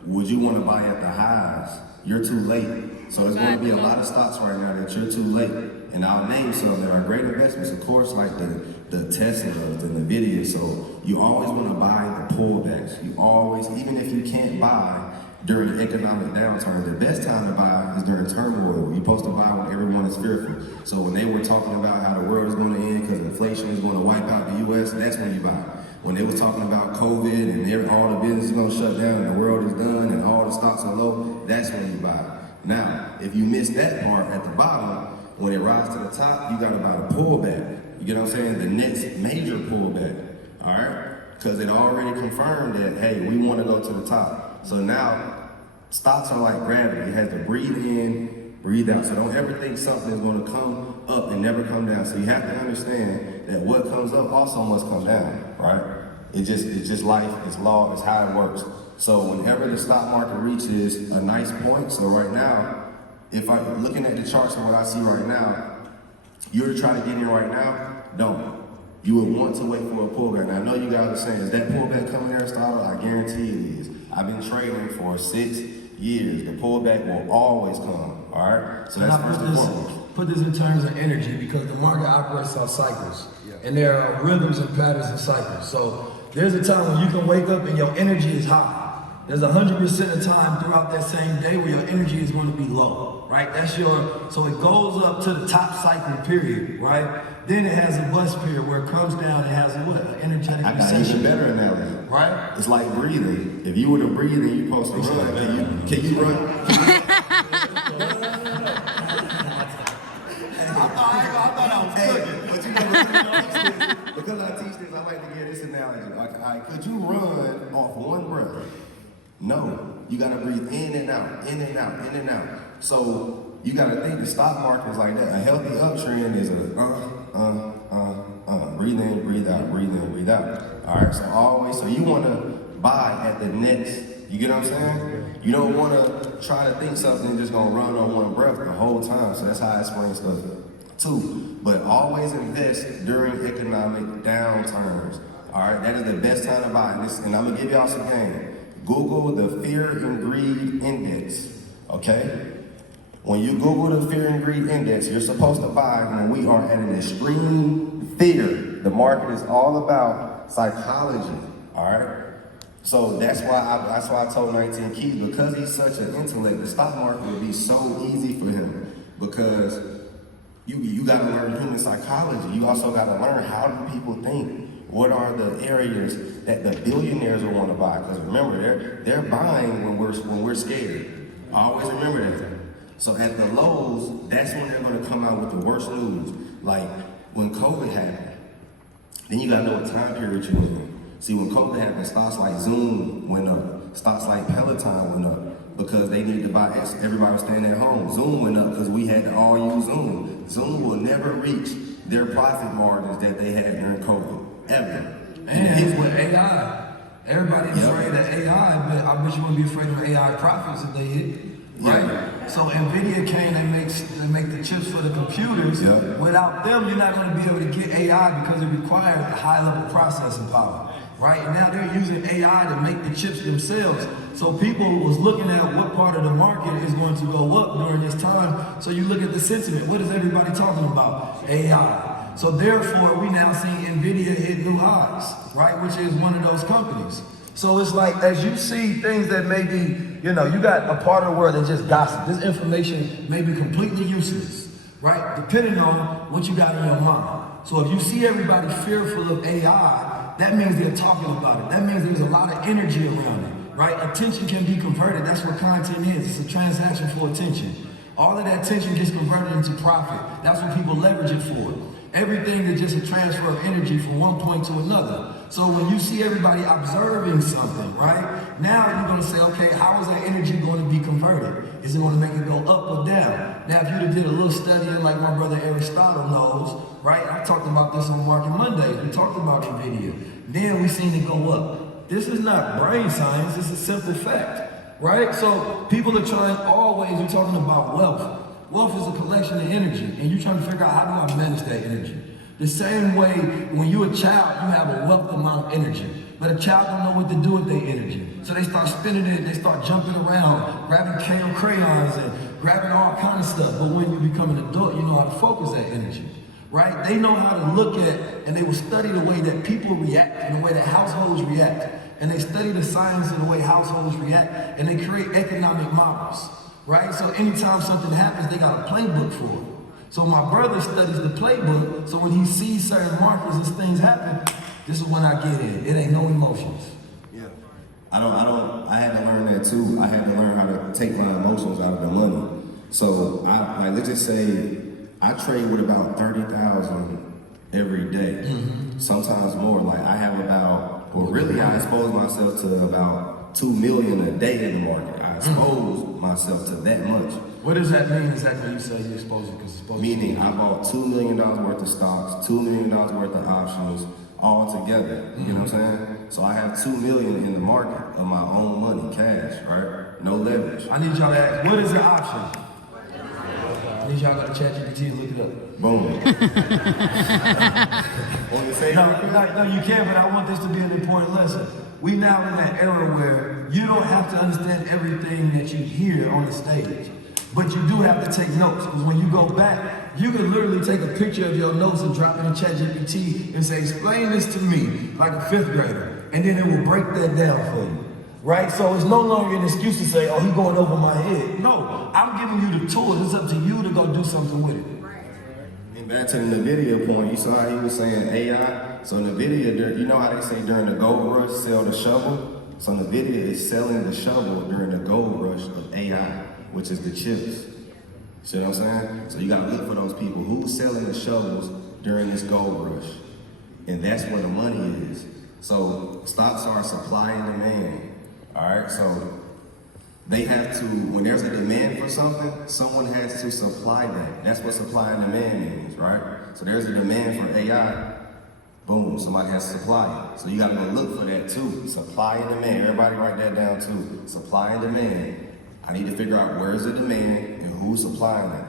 would you want to buy at the highs? You're too late. So there's going to be a lot of stocks right now that you're too late. And I'll name some that are great investments, of course, like the Teslas, the Nvidia. So you always want to buy the pullbacks. You always, even if you can't buy during economic downturn, the best time to buy is during turmoil. You're supposed to buy when everyone is fearful. So when they were talking about how the world is going to end because inflation is going to wipe out the U.S., that's when you buy. When they was talking about COVID and all the business is going to shut down and the world is done and all the stocks are low, that's when you buy. Now, if you miss that part at the bottom, when it rises to the top, you got to buy the pullback. You get what I'm saying? The next major pullback, all right? Because it already confirmed that, hey, we want to go to the top. So now, stocks are like gravity. It has to breathe in, breathe out. So don't ever think something is going to come up and never come down. So you have to understand that what comes up also must come down, right? It's just life, it's law, it's how it works. So whenever the stock market reaches a nice point, so right now, if I'm looking at the charts and what I see right now, you're trying to get in right now, don't. You would want to wait for a pullback. Now I know you guys are saying, is that pullback coming, Aristotle? I guarantee it is. I've been trading for 6 years. The pullback will always come, all right? So that's first and foremost. Put this in terms of energy because the market operates on cycles. And there are rhythms and patterns and cycles. So there's a time when you can wake up and your energy is high. There's 100% of time throughout that same day where your energy is going to be low, right? So it goes up to the top cycle period, right? Then it has a bust period where it comes down and has what? An energetic I got even better analogy. Right? It's like breathing. If you were to breathe and you're supposed to run, can you run? I thought I was cooking. But you know, because I teach this, I like to give this analogy. Like, all right, could you run off one breath? No. You got to breathe in and out, in and out, in and out. So you got to think the stock market is like that. A healthy uptrend is breathe in, breathe out, breathe in, breathe out. All right, so you want to buy at the next, you get what I'm saying? You don't want to try to think something just going to run on one breath the whole time. So that's how I explain stuff too. But always invest during economic downturns. All right, that is the best time to buy. And I'm going to give y'all some game. Google the Fear and Greed Index, okay? When you Google the Fear and Greed Index, you're supposed to buy when we are at an extreme fear. The market is all about psychology, all right? So that's why I told 19 Keys, because he's such an intellect, the stock market would be so easy for him because you got to learn human psychology. You also got to learn how do people think. What are the areas that the billionaires will want to buy? Because remember, they're buying when we're scared. I always remember that. So at the lows, that's when they're going to come out with the worst news. Like when COVID happened, then you got to know what time period you're in. See, when COVID happened, stocks like Zoom went up. Stocks like Peloton went up because they needed to buy. Everybody was staying at home. Zoom went up because we had to all use Zoom. Zoom will never reach their profit margins that they had during COVID. Ever. And with AI, everybody's afraid of AI, but I bet you wouldn't be afraid of AI profits if they hit, right? Yeah. So Nvidia came and make the chips for the computers. Yeah. Without them, you're not going to be able to get AI because it requires a high-level processing power, right? And now they're using AI to make the chips themselves. So people was looking at what part of the market is going to go up during this time. So you look at the sentiment. What is everybody talking about? AI. So therefore, we now see Nvidia hit new highs, right? Which is one of those companies. So it's like, as you see things that may be, you got a part of the world that just gossip. This information may be completely useless, right? Depending on what you got in your mind. So if you see everybody fearful of AI, that means they're talking about it. That means there's a lot of energy around it, right? Attention can be converted. That's what content is. It's a transaction for attention. All of that attention gets converted into profit. That's what people leverage it for. Everything is just a transfer of energy from one point to another. So when you see everybody observing something, right? Now you're going to say, okay, how is that energy going to be converted? Is it going to make it go up or down? Now, if you did a little studying like my brother Aristotle knows, right? I talked about this on Market Mondays. We talked about Nvidia. Then we seen it go up. This is not brain science. This is simple fact, right? So people are trying always, we're talking about wealth. Wealth is a collection of energy, and you're trying to figure out how do I manage that energy. The same way, when you're a child, you have a wealth amount of energy. But a child don't know what to do with their energy. So they start spinning it, they start jumping around, grabbing crayons and grabbing all kind of stuff. But when you become an adult, you know how to focus that energy, right? They know how to look at, and they will study the way that people react and the way that households react. And they study the science and the way households react, and they create economic models, right? So anytime something happens, they got a playbook for it. So my brother studies the playbook, so when he sees certain markers as things happen, this is when I get in. It ain't no emotions. Yeah. I had to learn that too. I had to learn how to take my emotions out of the money. So let's just say I trade with about 30,000 every day. Sometimes more. Like I have I expose myself to about 2 million a day in the market. I expose myself to that much. What does that mean exactly when you say you expose it? Meaning I bought $2 million worth of stocks, $2 million worth of options, all together. You know what I'm saying? So I have $2 million in the market of my own money, cash, right? No leverage. I need y'all to ask, what is the option? I need y'all to go to ChatGPT and look it up. Boom. On the same No, you can, but I want this to be an important lesson. We now in that era where you don't have to understand everything that you hear on the stage. But you do have to take notes, because when you go back, you can literally take a picture of your notes and drop it in ChatGPT and say, explain this to me, like a 5th grader, and then it will break that down for you, right? So it's no longer an excuse to say, oh, he's going over my head. No, I'm giving you the tools. It's up to you to go do something with it. And back to the NVIDIA point, you saw how he was saying AI. So NVIDIA, you know how they say during the gold rush, sell the shovel? So NVIDIA is selling the shovel during the gold rush of AI, which is the chips. See what I'm saying? So you gotta look for those people who's selling the shovels during this gold rush. And that's where the money is. So stocks are supply and demand. All right, so they have to, when there's a demand for something, someone has to supply that. That's what supply and demand means, right? So there's a demand for AI, boom, somebody has to supply it. So you gotta go look for that too. Supply and demand, everybody write that down too. Supply and demand. I need to figure out where's the demand and who's supplying it.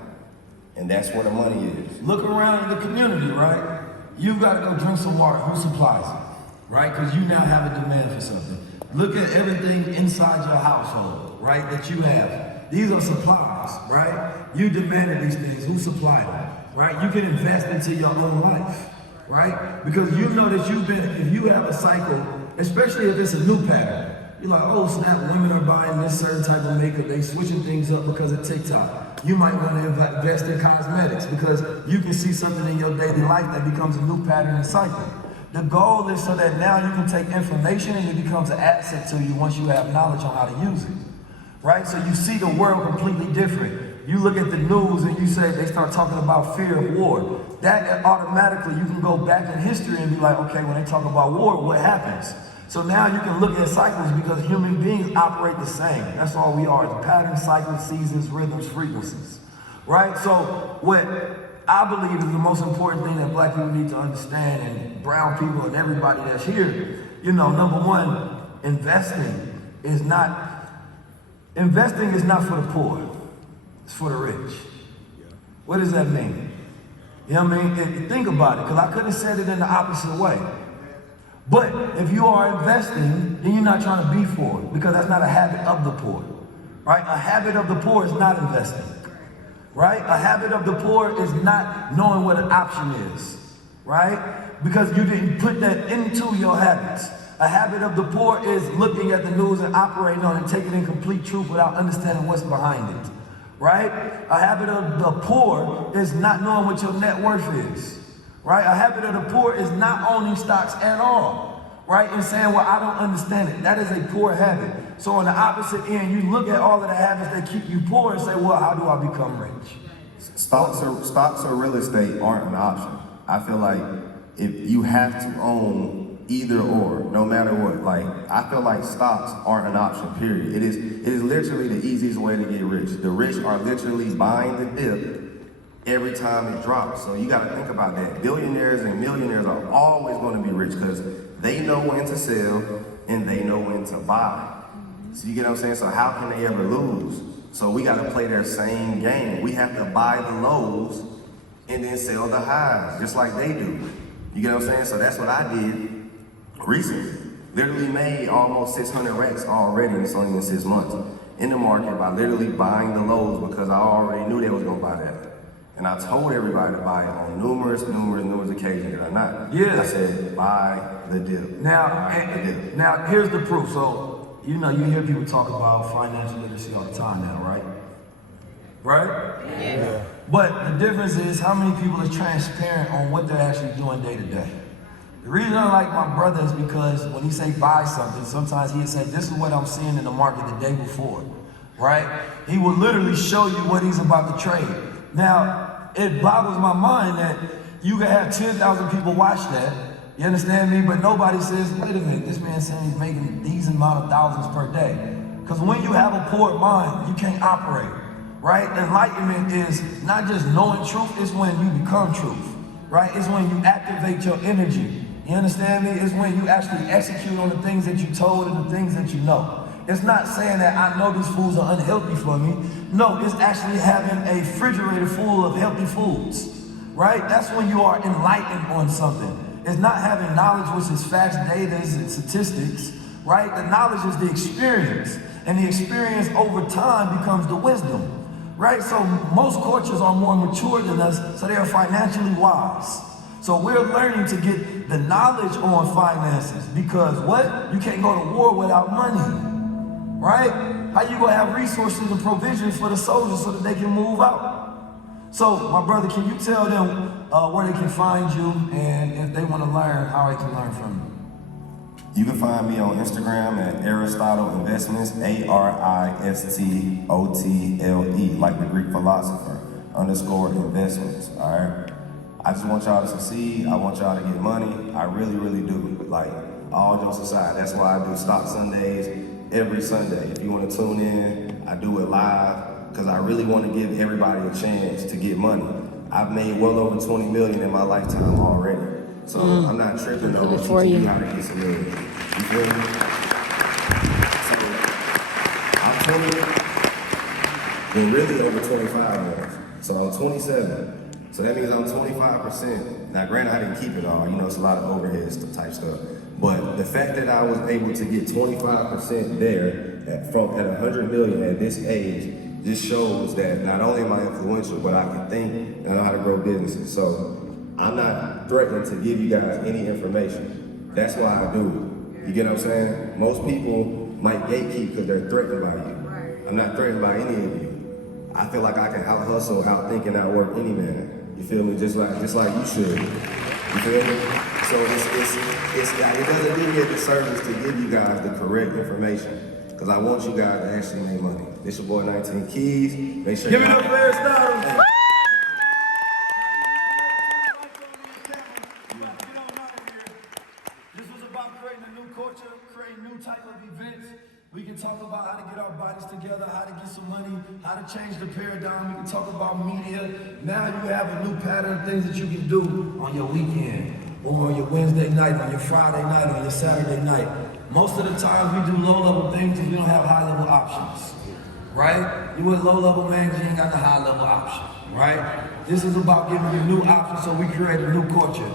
And that's where the money is. Look around in the community, right? You've got to go drink some water. Who supplies it, right? Because you now have a demand for something. Look at everything inside your household, right, that you have. These are supplies, right? You demanded these things. Who supplied them, right? You can invest into your own life, right? Because you know that if you have a cycle, especially if it's a new pattern, you're like, oh snap, women are buying this certain type of makeup. They switching things up because of TikTok. You might want to invest in cosmetics because you can see something in your daily life that becomes a new pattern and cycle. The goal is so that now you can take information and it becomes an asset to you once you have knowledge on how to use it, right? So you see the world completely different. You look at the news and you say they start talking about fear of war. That automatically you can go back in history and be like, okay, when they talk about war, what happens? So now you can look at cycles because human beings operate the same. That's all we are. It's patterns, cycles, seasons, rhythms, frequencies, right? So what I believe is the most important thing that black people need to understand, and brown people and everybody that's here, you know, number one, investing is not for the poor. It's for the rich. What does that mean? You know what I mean? Think about it, because I could have said it in the opposite way. But if you are investing, then you're not trying to be poor, because that's not a habit of the poor, right? A habit of the poor is not investing, right? A habit of the poor is not knowing what an option is, right? Because you didn't put that into your habits. A habit of the poor is looking at the news and operating on it and taking in complete truth without understanding what's behind it, right? A habit of the poor is not knowing what your net worth is. Right? A habit of the poor is not owning stocks at all, right? And saying, well, I don't understand it. That is a poor habit. So on the opposite end, you look at all of the habits that keep you poor and say, well, how do I become rich? Stocks or real estate aren't an option. I feel like if you have to own either or, no matter what, like I feel like stocks aren't an option, period. It is literally the easiest way to get rich. The rich are literally buying the dip every time it drops. So you got to think about that. Billionaires and millionaires are always going to be rich because they know when to sell and they know when to buy. So you get what I'm saying? So how can they ever lose? So we gotta play their same game. We have to buy the lows and then sell the highs, just like they do. You get what I'm saying? So that's what I did recently. Literally made almost 600 racks already, and it's only been 6 months, in the market by literally buying the lows because I already knew they was gonna buy that. And I told everybody to buy it on numerous occasions, did I not? Yeah. I said, buy the dip. Now, Buy the dip. now here's the proof. So, you know, you hear people talk about financial literacy all the time now, right? Right? Yeah. But the difference is how many people are transparent on what they're actually doing day to day. The reason I like my brother is because when he say buy something, sometimes he'll say, this is what I'm seeing in the market the day before, right? He will literally show you what he's about to trade. Now, it boggles my mind that you can have 10,000 people watch that, you understand me? But nobody says, wait a minute, this man saying he's making these amount of thousands per day. Because when you have a poor mind, you can't operate, right? Enlightenment is not just knowing truth, it's when you become truth, right? It's when you activate your energy. You understand me? It's when you actually execute on the things that you told and the things that you know. It's not saying that I know these foods are unhealthy for me. No, it's actually having a refrigerator full of healthy foods, right? That's when you are enlightened on something. It's not having knowledge, which is facts, data, and statistics, right? The knowledge is the experience, and the experience over time becomes the wisdom, right? So most cultures are more mature than us, so they are financially wise. So we're learning to get the knowledge on finances because what? You can't go to war without money, right? How you gonna have resources and provisions for the soldiers so that they can move out? So my brother, can you tell them where they can find you and if they wanna learn, how they can learn from you? You can find me on Instagram at Aristotle Investments, ARISTOTLE, like the Greek philosopher, _investments, all right? I just want y'all to succeed. I want y'all to get money. I really, really do. Like, all jokes aside, that's why I do Stock Sundays every Sunday. If you want to tune in, I do it live because I really want to give everybody a chance to get money. I've made well over 20 million in my lifetime already. So I'm not tripping on teaching you how to get some million. You feel me? So I'm 20, been really over 25 months. So I'm 27. So that means I'm 25%. Now granted, I didn't keep it all, you know, it's a lot of overheads type stuff. But the fact that I was able to get 25% there at 100 million at this age just shows that not only am I influential, but I can think and I know how to grow businesses. So I'm not threatening to give you guys any information. That's why I do it. You get what I'm saying? Most people might gatekeep because they're threatened by you. I'm not threatened by any of you. I feel like I can out-hustle, out-think, and out-work any man. You feel me? Just like you should. You feel me? So it doesn't do me a disservice to give you guys the correct information. Because I want you guys to actually make money. This your boy 19 Keys. Make sure Give it up for Aristotle. This was about creating a new culture, creating new type of events. We can talk about how to get our bodies together, how to get some money, how to change the paradigm. We can talk about media. Now you have a new pattern of things that you can do on your weekend, or on your Wednesday night, on your Friday night, on your Saturday night. Most of the times we do low-level things because we don't have high-level options, right? You with low-level man, you ain't got the high-level option, right? This is about giving you new options, so we create a new culture.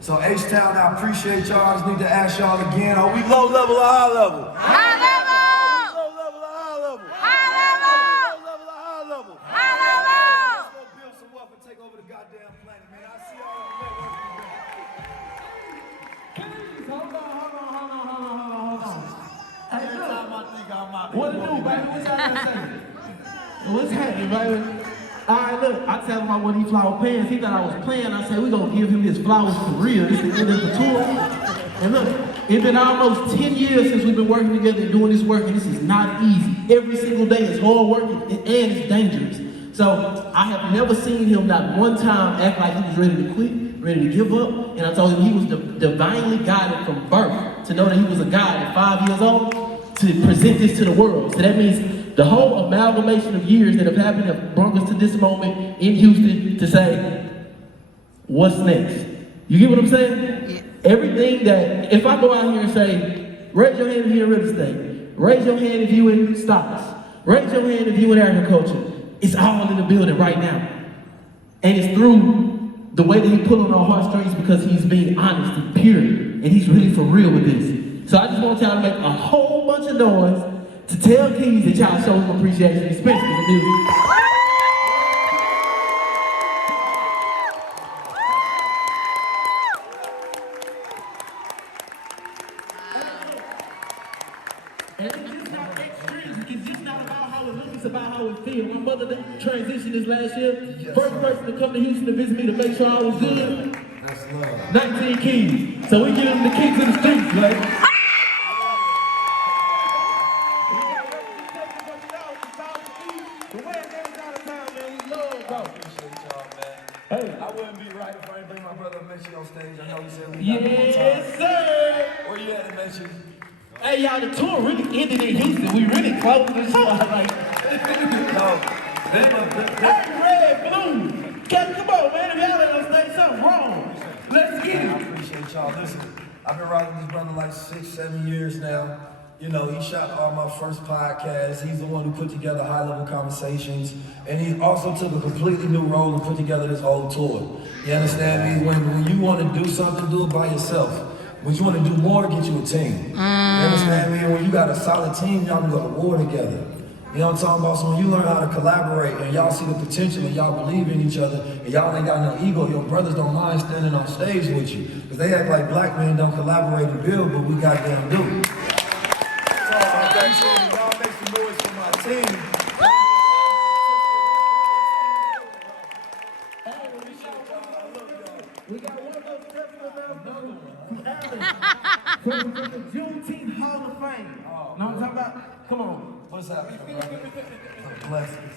So H-Town, I appreciate y'all. I just need to ask y'all again, are we low-level or high-level? High level! Low-level or high-level? High level! Low-level or high-level? High level! Let's go build some wealth and take over the goddamn planet, man. I see y'all on the network. Hold on. Hey, look. What it do, baby? What's happening? What's happening, baby? All right, look. I tell him I want these flower pants. He thought I was playing. I said, we're going to give him his flowers for real. This is the end of the tour. And look, it's been almost 10 years since we've been working together and doing this work, and this is not easy. Every single day is hard work and it's dangerous. So I have never seen him not one time act like he was ready to quit, ready to give up. And I told him he was divinely guided from birth to know that he was a guy at 5 years old to present this to the world. So that means the whole amalgamation of years that have happened have brought us to this moment in Houston to say, what's next? You get what I'm saying? Yeah. Everything that, if I go out here and say, raise your hand if you're in real estate, raise your hand if you're in stocks, Raise your hand if you in agriculture. It's all in the building right now. And it's through the way that he pull on our heartstrings because he's being honest and pure. And he's really for real with this. So I just want y'all to make a whole bunch of noise to tell Keys that y'all show him appreciation, especially for music. And it's just not extrinsic, it's just not about how it looks, it's about how it feels. My mother transitioned this last year. First person to come to Houston to visit me to make sure I was good. That's love. 19 Keys. So we give them the key to the streets, right? I wouldn't be right if I didn't bring my brother Menchie on stage. I know he said we got Yes, sir. Where you at, Menchie? Hey, y'all, the tour really ended in Houston. We really closed the show. I like, hey, red, blue. Come on, man. If y'all ain't on stage, something wrong. Let's get I it. appreciate y'all. Listen, I've been riding with this brother like 6-7 years now. You know, he shot all my first podcasts. He's the one who put together High Level Conversations. And he also took a completely new role and put together this whole tour. You understand me? When you want to do something, do it by yourself. When you want to do more, get you a team. You understand me? And when you got a solid team, y'all can go to war together. You know what I'm talking about? So when you learn how to collaborate and y'all see the potential and y'all believe in each other and y'all ain't got no ego, your brothers don't mind standing on stage with you. Because they act like black men don't collaborate and build, but we goddamn do. Y'all make some noise for my team. We got one of those from the Juneteenth Hall of Fame. Know what I'm talking about? Come on. What's happening, brother? Blessings.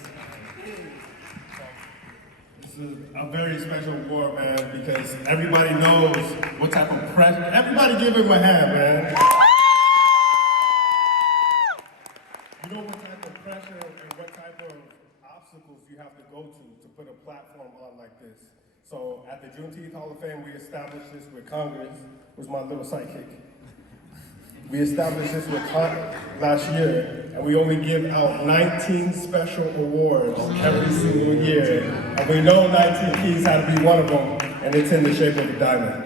This is a very special award, man, because everybody knows what type of pressure. Everybody give him a hand, man. You know what type of pressure and what type of obstacles you have to go to put a platform on like this. So at the Juneteenth Hall of Fame, we established this with Congress, was my little sidekick. We established this with last year, and we only give out 19 special awards every single year. And we know 19 Keys had to be one of them, and it's in the shape of a diamond.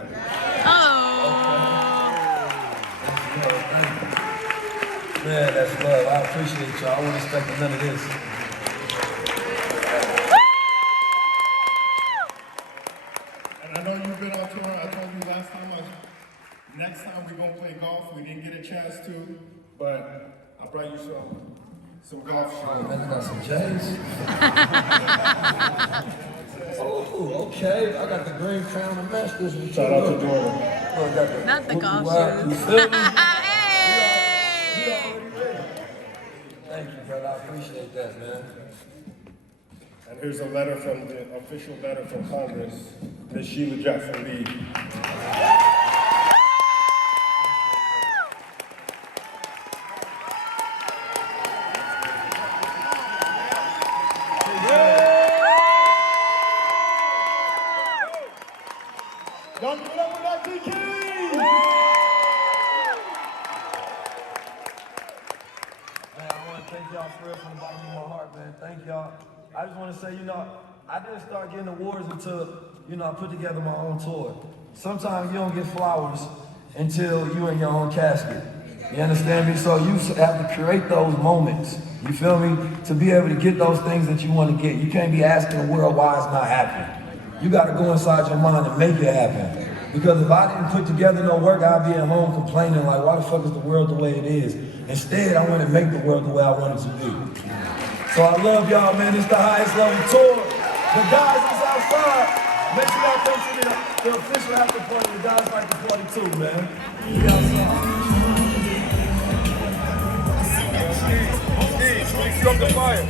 Man, that's love. I appreciate y'all. I wasn't expecting none of this. And I know you've been on tour. I told you last time, next time we're going to play golf. We didn't get a chance to, but I brought you some golf shoes. Man, I got some J's. Oh, okay. I got the green crown and masters. Shout out to Jordan. Oh, Not the golf shoes. You feel me? Hey! Thank you, brother. I appreciate that, man. And here's a letter from the official letter from Congress, Ms. Sheila Jackson Lee. Y'all give it up for that DK! Man, I want to thank y'all for real from the bottom of my heart, man. Thank y'all. I just want to say, you know, I didn't start getting awards until, you know, I put together my own tour. Sometimes you don't get flowers until you're in your own casket. You understand me? So you have to create those moments, you feel me? To be able to get those things that you want to get. You can't be asking the world why it's not happening. You got to go inside your mind and make it happen. Because if I didn't put together no work, I'd be at home complaining like, why the fuck is the world the way it is? Instead, I want to make the world the way I want it to be. So I love y'all, man. It's the highest level tour. The guys is outside. Make sure y'all come to the official after party. The guys like the party too, man. We outside. Stage, from the fire.